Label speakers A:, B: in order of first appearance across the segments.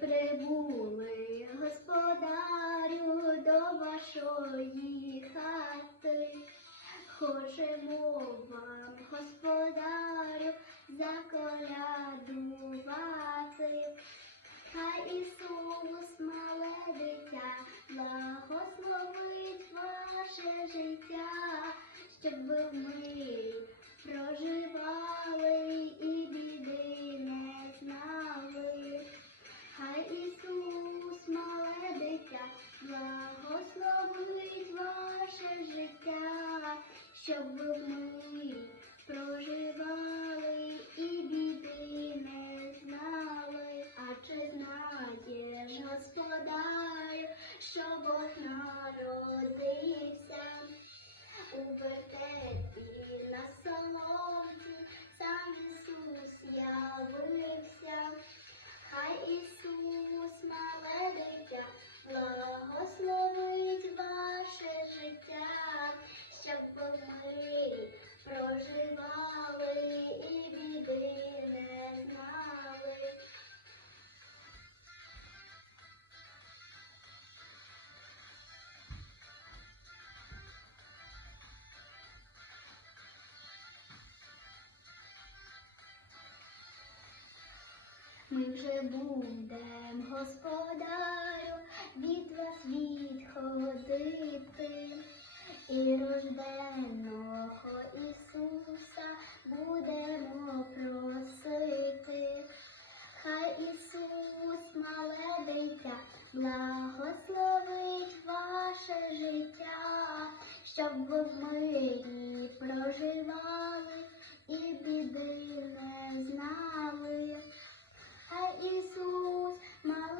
A: прибули, господарю, до вашої хати. Хочемо вам, господарю, заколядувати. Хай Ісус, мале дитя, благословить ваше життя, щоб ви проживали і біди щоб ми проживали і біди не знали. А чи знаєш, господарю, що Бог народився у вертепі на соломці, Ми вже будем, господарю, від вас відходити, і рожденого Ісуса будемо просити. Хай Ісус, мале дитя, благословить ваше життя, щоб ви в мирі проживали і біди не знали. Хай Ісус, мале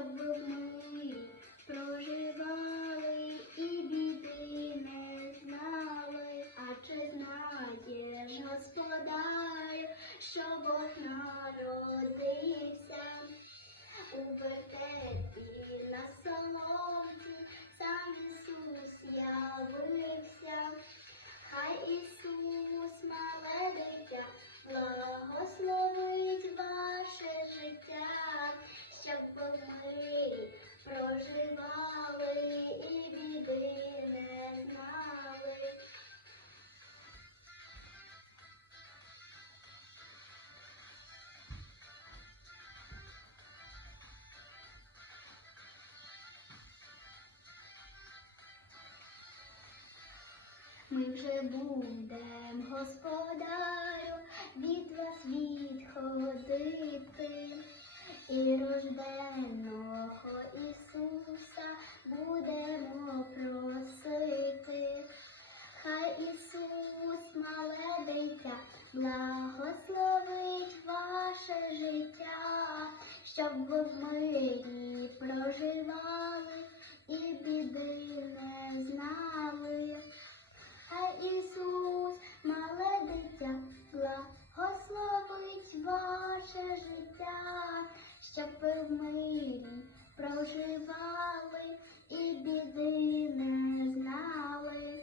A: щоб мирі проживали і біди не знали. А чи знаєш, господарю, що Бог народився у вертепі на соломці, сам Ісус явився. Хай Ісус, мале дитя, Ми вже будем, господарю, від вас відходити, і рожденого Ісуса будемо просити. Хай Ісус, мале дитя, благословить ваше життя, щоб ви в мирі проживали і біди життя, щоб ви в проживали і біди не знали.